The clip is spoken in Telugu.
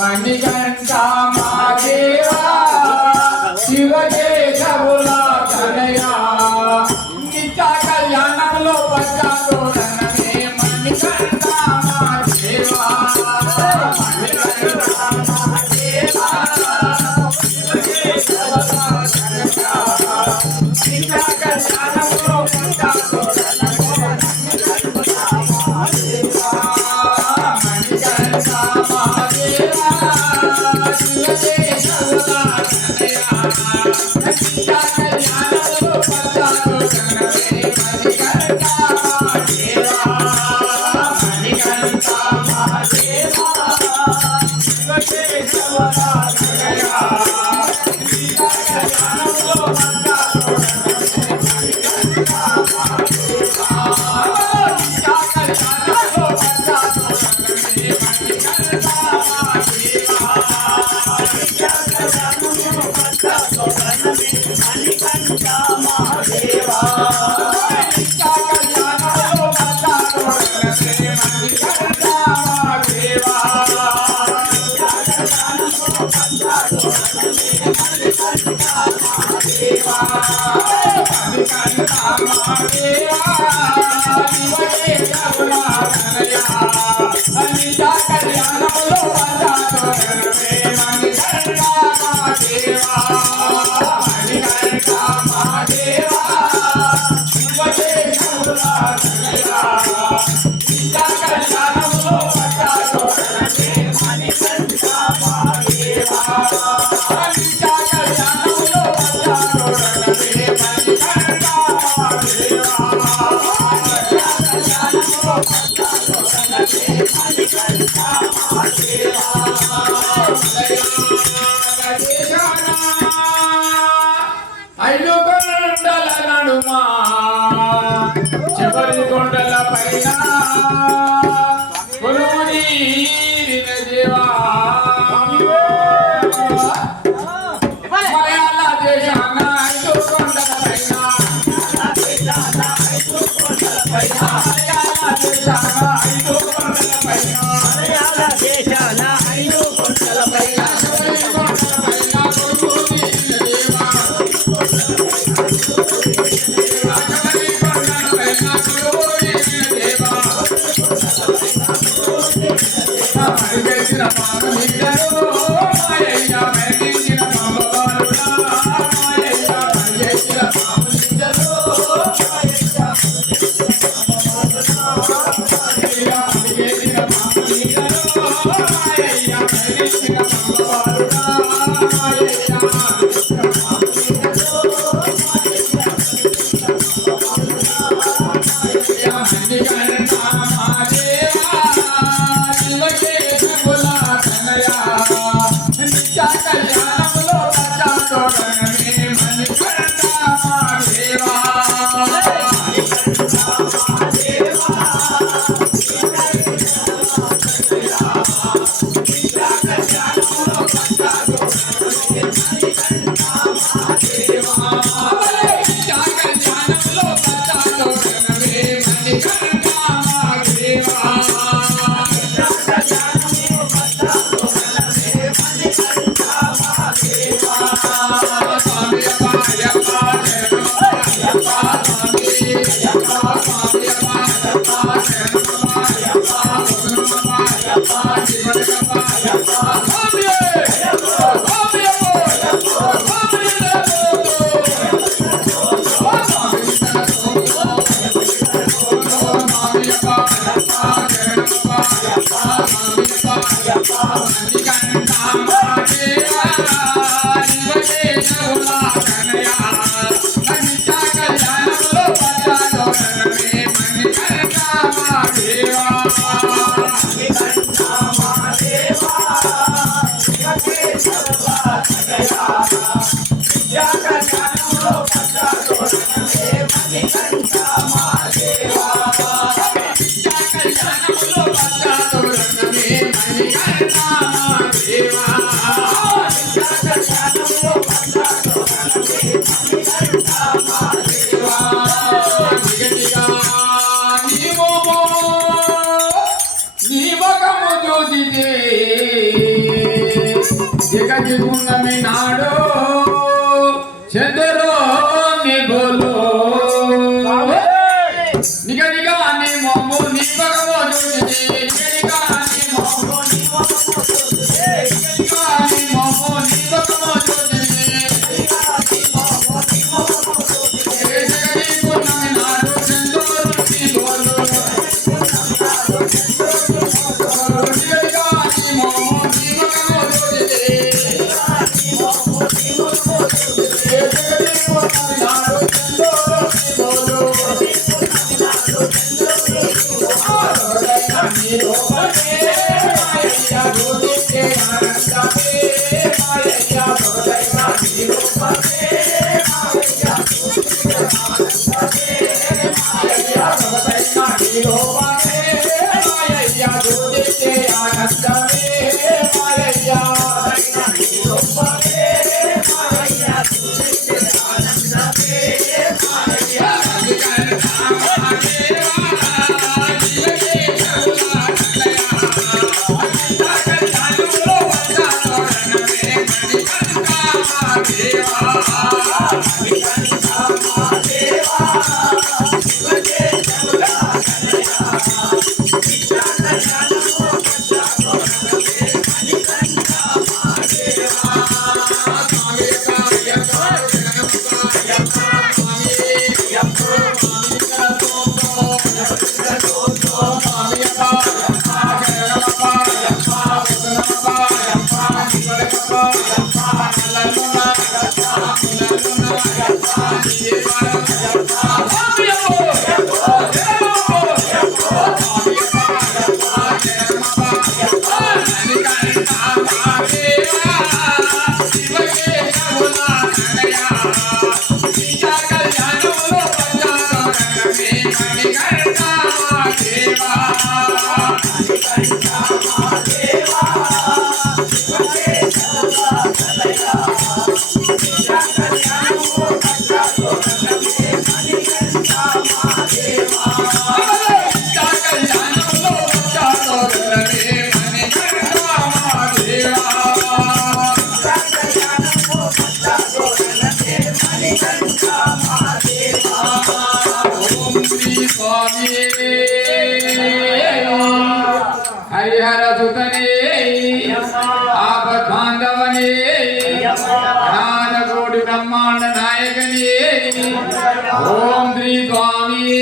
మణికంఠా మాదేవా శివదేశముల కనయా నిత్య కళ్యాణంలో పచ్చతోరణమే మణికంఠా మాదేవా మణికంఠా మాదేవా శివదేశముల కనయా నిత్య కళ్యాణంలో పచ్చతోరణమే మణికంఠా మాదేవా మణికంఠా మాదేవా శివదేశముల కనయా నిత్య కళ్యాణంలో పచ్చతోరణమే మణికంఠా మాదేవా మణికంఠా మాదేవా శివదేశముల కనయా నిత్య కళ్యాణంలో పచ్చతోరణమే మణికంఠా మాదేవా నిత్య కళ్యాణంలో పచ్చతోరణమే మణికంఠా మాదేవా నిత్య కళ్యాణంలో పచ్చతోరణమే మణికంఠా మాదేవా నిత్య కళ్యాణంలో పచ్చతోరణమే మణికంఠా మాదేవా నిత్య కళ్యాణంలో పచ్చతోరణమే మణికంఠా మాదేవా మణికంఠా మాదేవా శివదేశముల కనయా నిత్య కళ్యాణంలో పచ్చతోరణమే మణికంఠా మాదేవా మణికంఠా మాదేవా శివదేశముల కనయా నిత్య కళ్యాణంలో పచ్చతోరణమే మణికంఠా మాదేవా నిత్య కళ్యాణంలో పచ్చతోరణమే మణికంఠా మాదేవా నిత్య కళ్యాణంలో పచ్చతోరణమే మణికంఠా మాదేవా ఐదు కొండల నడుమా చివరి కొండల పైన కొలువుదీరిన దేవా మలయాళ దేశాన ఐదు కొండల పైన మలయాళ దేశాన ఐదు కొండల పైన మలయాళ దేశాన ఐదు కొండల పైన చివరి కొండల పైన కొలువుదీరిన దేవా మరిగేసిన పాపనీడలో మాయయ్య మరిగేసిన పాపబాలుడా మాయయ్య మరిగేసిన పాపనీడలో మాయయ్య మరిగేసిన పాపనీడలో మాయయ్య మరిగేసిన పాపబాలుడా మాయయ్య మణికంఠా మాదేవా శివదేశముల కనయా నిత్య కళ్యాణంలో పచ్చతోరణమే మణికంఠా మాదేవా మణికంఠా మాదేవా నిత్య కళ్యాణంలో పచ్చతోరణమే మణికంఠా మాదేవా నిత్య కళ్యాణంలో పచ్చతోరణమే మణికంఠా మాదేవా నీ ముఖము చూసితే జగతి పున్నమి నాడు చంద్రో ని బోలో నిగ నిగ ని మోము ని భగవో జుజి నిగ నిగ ని మోము ని భగవో జుజి నిగ నిగ ని మోము ని భగవో జుజి జగతి పున్నమి నాడు చంద్రో ని బోలో నిగ నిగ ని మోము ని భగవో జుజి हरिहर सुतने आपद बांधवने अनाथ कोटि ब्रह्मांड नायकने ओम श्री स्वामी